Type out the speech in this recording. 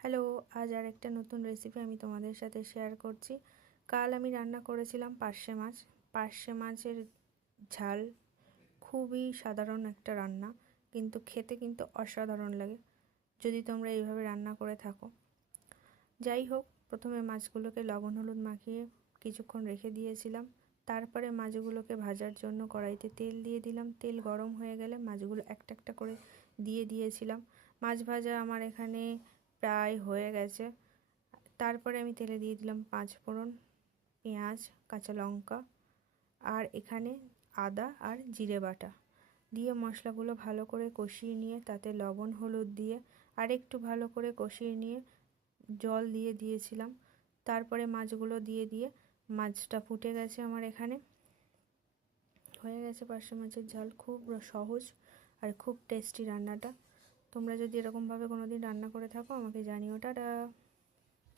Hello, আজ আরেকটা নতুন রেসিপি আমি তোমাদের সাথে শেয়ার করছি। কাল আমি রান্না করেছিলাম পার্শে মাছ। পার্শে মাছের ঝাল খুবই সাধারণ একটা রান্না, কিন্তু খেতে কিন্তু অসাধারণ লাগে যদি তোমরা এইভাবে রান্না করে থাকো। যাই হোক, প্রথমে মাছগুলোকে লবণ হলুদ মাখিয়ে কিছুক্ষণ রেখে দিয়েছিলাম। তারপরে মাছগুলোকে ভাজার জন্য কড়াইতে তেল দিয়ে দিলাম। তেল গরম হয়ে গেলে মাছগুলো একটা একটা করে দিয়ে দিয়েছিলাম। মাছ ভাজা আমার এখানে প্রায় হয়ে গেছে। তারপরে আমি তেলে দিয়ে দিলাম 5 ফোড়ন, পেঁয়াজ, কাঁচা লঙ্কা আর এখানে আদা আর জিরে বাটা দিয়ে মশলাগুলো ভালো করে কষিয়ে নিয়ে তাতে লবণ হলুদ দিয়ে আর একটু ভালো করে কষিয়ে নিয়ে জল দিয়ে দিয়েছিলাম। তারপরে মাছগুলো দিয়ে মাছটা ফুটে গেছে আমার এখানে। হয়ে গেছে পার্শে মাছের ঝাল। খুব সহজ আর খুব টেস্টি রান্নাটা। তোমরা যদি এরকমভাবে কোনো দিন রান্না করে থাকো আমাকে জানিও। টাটা।